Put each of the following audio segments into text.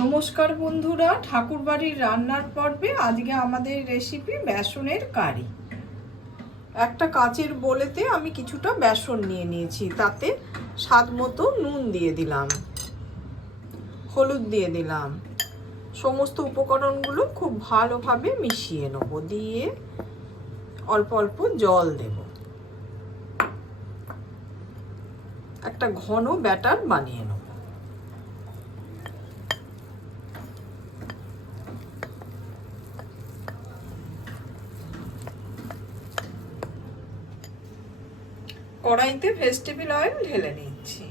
নমস্কার বন্ধুরা, ঠাকুরবাড়ির রান্নার পর্বে আজকে আমাদের রেসিপি বেসনের কারি। একটা কাচের বোলেতে আমি কিছুটা বেসন নিয়ে নিয়েছি, তাতে স্বাদ মতো নুন দিয়ে দিলাম, হলুদ দিয়ে দিলাম। সমস্ত উপকরণগুলো খুব ভালোভাবে মিশিয়ে নেব, দিয়ে অল্প অল্প জল দেব। একটা ঘন ব্যাটার বানিয়ে নেব। কড়াইতে ভেজিটেবল অয়েল ঢেলে নিচ্ছি।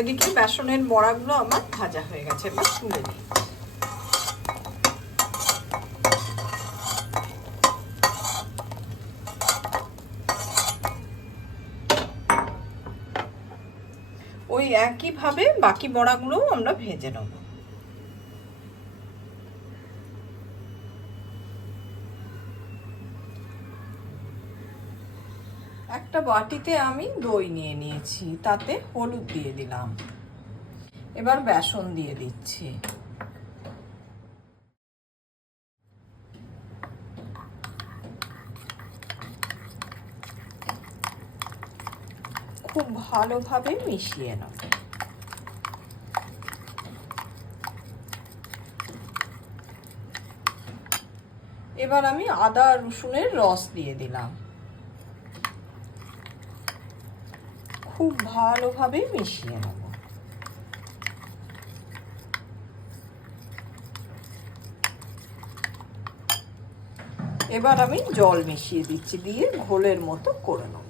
এদিকে বেসনের বড়াগুলো আমার ভাজা হয়ে গেছে, এবার তুলে নিই। ওই একইভাবে বাকি বড়াগুলো আমরা ভেজে নেব। একটা বাটিতে আমি দই নিয়ে নিয়েছি, তাতে হলুদ দিয়ে দিলাম। এবার বেসন দিয়ে দিচ্ছি। খুব ভালোভাবে মিশিয়ে নেব। এবার আমি আদা রসুনের রস দিয়ে দিলাম। খুব ভালোভাবে মিশিয়ে নেব। এবার আমি জল মিশিয়ে দিচ্ছি, দিয়ে ঘোলের মতো করে নেব।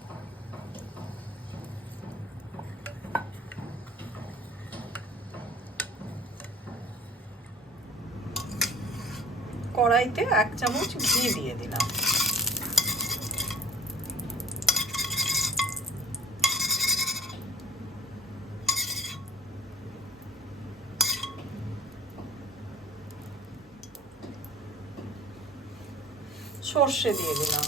কড়াইতে 1 চামচ ঘি দিয়ে দিলাম। সর্ষে দিয়ে দিলাম,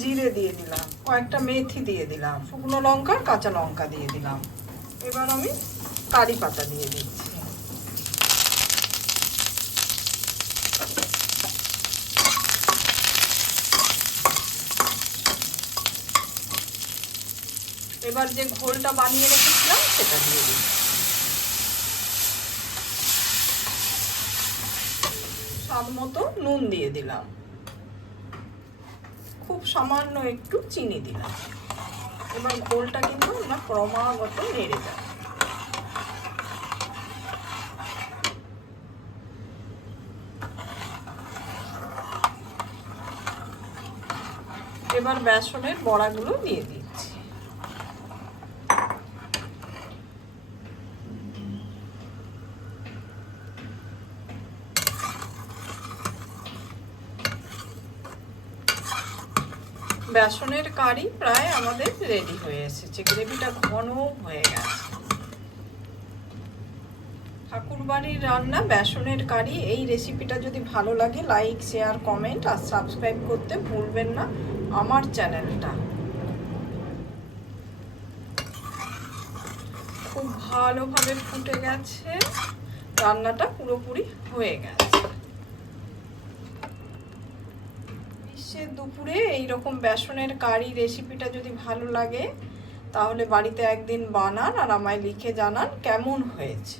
জিরে দিয়ে দিলাম, কয়েকটা মেথি দিয়ে দিলাম, শুকনো লঙ্কা, কাঁচা লঙ্কা দিয়ে দিলাম। এবার আমি কারি পাতা দিয়ে দিচ্ছি। এবার যে ঘোলটা বানিয়ে রেখেছিলাম সেটা দিয়ে দিচ্ছি। স্বাদ মতো নুন দিয়ে দিলাম, খুব সামান্য একটু চিনি দিলাম। এবার ঘোলটা কিন্তু আমরা ক্রমাগত নেড়ে যাব। এবার বেসনের বড়াগুলো দিয়ে দিচ্ছি। বেসনের কারি প্রায় আমাদের রেডি হয়ে এসেছে, গ্রেভিটা ঘন হয়ে গেছে। ঠাকুরবাড়ির রান্না বেসনের কারি। এই রেসিপিটা যদি ভালো লাগে লাইক, শেয়ার, কমেন্ট আর সাবস্ক্রাইব করতে ভুলবেন না আমার চ্যানেলটা। খুব ভালোভাবে ফুটে গেছে, রান্নাটা পুরোপুরি হয়ে গেছে। হচ্ছে দুপুরে এই রকম বেসনের কারি রেসিপিটা যদি ভালো লাগে তাহলে বাড়িতে একদিন বানান আর আমায় লিখে জানান কেমন হয়েছে।